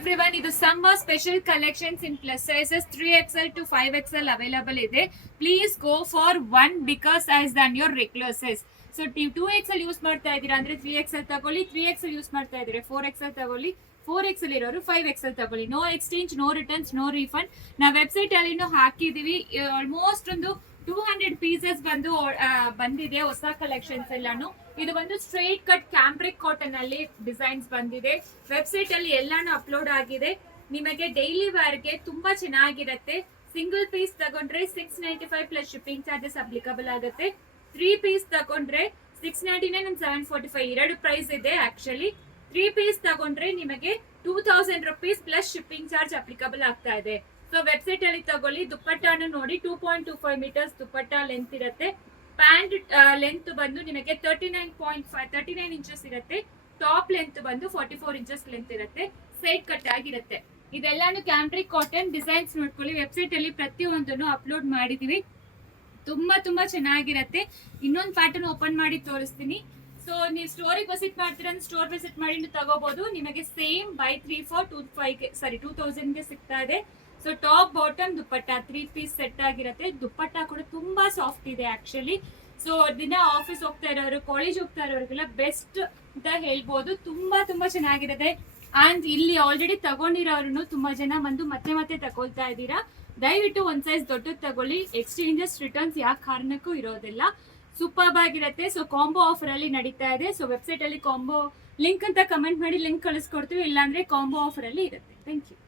Everyone, ಇದು summer special collections in plus sizes 3XL to 5XL available ಇದೆ. Please go for one because size than your regular size. So 2XL use ಮಾಡ್ತಾ ಇದ್ದೀರಾ ಅಂದ್ರೆ 3XL ತಗೊಳ್ಳಿ, 3XL use ಮಾಡ್ತಾ ಇದ್ರೆ 4XL ತಗೊಳ್ಳಿ, 4XL ಇರೋರು 5XL ತಗೊಳ್ಳಿ. No exchange, no returns, no refund. ನಾವು ವೆಬ್ಸೈಟ್ ಅಲ್ಲಿ ಹಾಕಿದೀವಿ. ಆಲ್ಮೋಸ್ಟ್ ಒಂದು 200 ಪೀಸಸ್ ಬಂದಿದೆ ಹೊಸ ಕಲೆಕ್ಷನ್ಸ್ ಎಲ್ಲಾನು. ಇದು ಒಂದು ಸ್ಟ್ರೈಟ್ ಕಟ್ ಕ್ಯಾಂಬ್ರಿಕ್ ಕಾಟನ್ ಅಲ್ಲಿ ಡಿಸೈನ್ಸ್ ಬಂದಿದೆ. ವೆಬ್ಸೈಟ್ ಅಲ್ಲಿ ಎಲ್ಲಾನು ಅಪ್ಲೋಡ್ ಆಗಿದೆ. ನಿಮಗೆ ಡೈಲಿ ವೇರ್ಗೆ ತುಂಬಾ ಚೆನ್ನಾಗಿರುತ್ತೆ. ಸಿಂಗಲ್ ಪೀಸ್ ತಗೊಂಡ್ರೆ 695 ಪ್ಲಸ್ ಶಿಪ್ಪಿಂಗ್ ಚಾರ್ಜಸ್ ಅಪ್ಲಿಕಬಲ್ ಆಗುತ್ತೆ. 3 ಪೀಸ್ ತಗೊಂಡ್ರೆ 699 and 745 ಎರಡು ಪ್ರೈಸ್ ಇದೆ. ಆಕ್ಚುಲಿ 3 ಪೀಸ್ ತಗೊಂಡ್ರೆ ನಿಮಗೆ 2000 rupees plus shipping charge applicable ಆಗ್ತಾ ಇದೆ. ಸೊ ವೆಬ್ಸೈಟ್ ಅಲ್ಲಿ ತಗೊಳ್ಳಿ. ದುಪ್ಪಟ್ಟಾನು ನೋಡಿ 2.25 ಮೀಟರ್ಸ್ ದುಪ್ಪಟ್ಟ ಲೆಂತ್ ಇರುತ್ತೆ. ಪ್ಯಾಂಟ್ ಲೆಂತ್ ಬಂದು ನಿಮಗೆ 39 ಇಂಚಸ್ ಇರುತ್ತೆ. ಟಾಪ್ ಲೆಂತ್ ಬಂದು 44 ಇಂಚಸ್ ಲೆಂತ್ ಇರುತ್ತೆ. ಸೈಡ್ ಕಟ್ ಆಗಿರುತ್ತೆ. ಇದೆಲ್ಲಾನು ಕ್ಯಾಂಬ್ರಿಕ್ ಕಾಟನ್ ಡಿಸೈನ್ಸ್ ನೋಡ್ಕೊಳ್ಳಿ. ವೆಬ್ಸೈಟ್ ಅಲ್ಲಿ ಪ್ರತಿಯೊಂದನ್ನು ಅಪ್ಲೋಡ್ ಮಾಡಿದೀವಿ. ತುಂಬಾ ಚೆನ್ನಾಗಿರುತ್ತೆ. ಇನ್ನೊಂದು ಪ್ಯಾಟರ್ನ್ ಓಪನ್ ಮಾಡಿ ತೋರಿಸ್ತೀನಿ. ಸೊ ನೀವು ಸ್ಟೋರಿಗೆ ವಿಸಿಟ್ ಮಾಡ್ತೀರಾ, ಸ್ಟೋರ್ ವಿಸಿಟ್ ಮಾಡಿ ತಗೋಬಹುದು. ನಿಮಗೆ ಸೇಮ್ ಬೈ 3 for 2000ಗೆ ಸಿಗ್ತಾ ಇದೆ. ಸೊ ಟಾಪ್ ಬಾಟಮ್ ದುಪ್ಪಟ್ಟ 3 ಪೀಸ್ ಸೆಟ್ ಆಗಿರುತ್ತೆ. ದುಪ್ಪಟ್ಟ ಕೂಡ ತುಂಬಾ ಸಾಫ್ಟ್ ಇದೆ ಆಕ್ಚುಲಿ. ಸೊ ದಿನ ಆಫೀಸ್ ಹೋಗ್ತಾ ಇರೋರು, ಕಾಲೇಜ್ ಹೋಗ್ತಾ ಇರೋರಿಗೆಲ್ಲ ಬೆಸ್ಟ್ ಅಂತ ಹೇಳ್ಬೋದು. ತುಂಬಾ ಚೆನ್ನಾಗಿರುತ್ತೆ. ಅಂಡ್ ಇಲ್ಲಿ ಆಲ್ರೆಡಿ ತಗೊಂಡಿರೋರು ತುಂಬಾ ಜನ ಬಂದು ಮತ್ತೆ ತಗೊಳ್ತಾ ಇದ್ದೀರಾ. ದಯವಿಟ್ಟು ಒಂದ್ ಸೈಜ್ ದೊಡ್ಡದು ತಗೊಳ್ಳಿ. ಎಕ್ಸ್ಚೇಂಜಸ್ ರಿಟರ್ನ್ಸ್ ಯಾವ ಕಾರಣಕ್ಕೂ ಇರೋದಿಲ್ಲ. ಸೂಪರ್ ಆಗಿರುತ್ತೆ. ಸೊ ಕಾಂಬೋ ಆಫರ್ ಅಲ್ಲಿ ನಡೀತಾ ಇದೆ. ಸೊ ವೆಬ್ಸೈಟ್ ಅಲ್ಲಿ ಕಾಂಬೋ ಲಿಂಕ್ ಅಂತ ಕಮೆಂಟ್ ಮಾಡಿ ಲಿಂಕ್ ಕಳಿಸ್ಕೊಡ್ತೀವಿ. ಇಲ್ಲಾಂದ್ರೆ ಕಾಂಬೋ ಆಫರ್ ಅಲ್ಲಿ ಇರುತ್ತೆ. Thank you.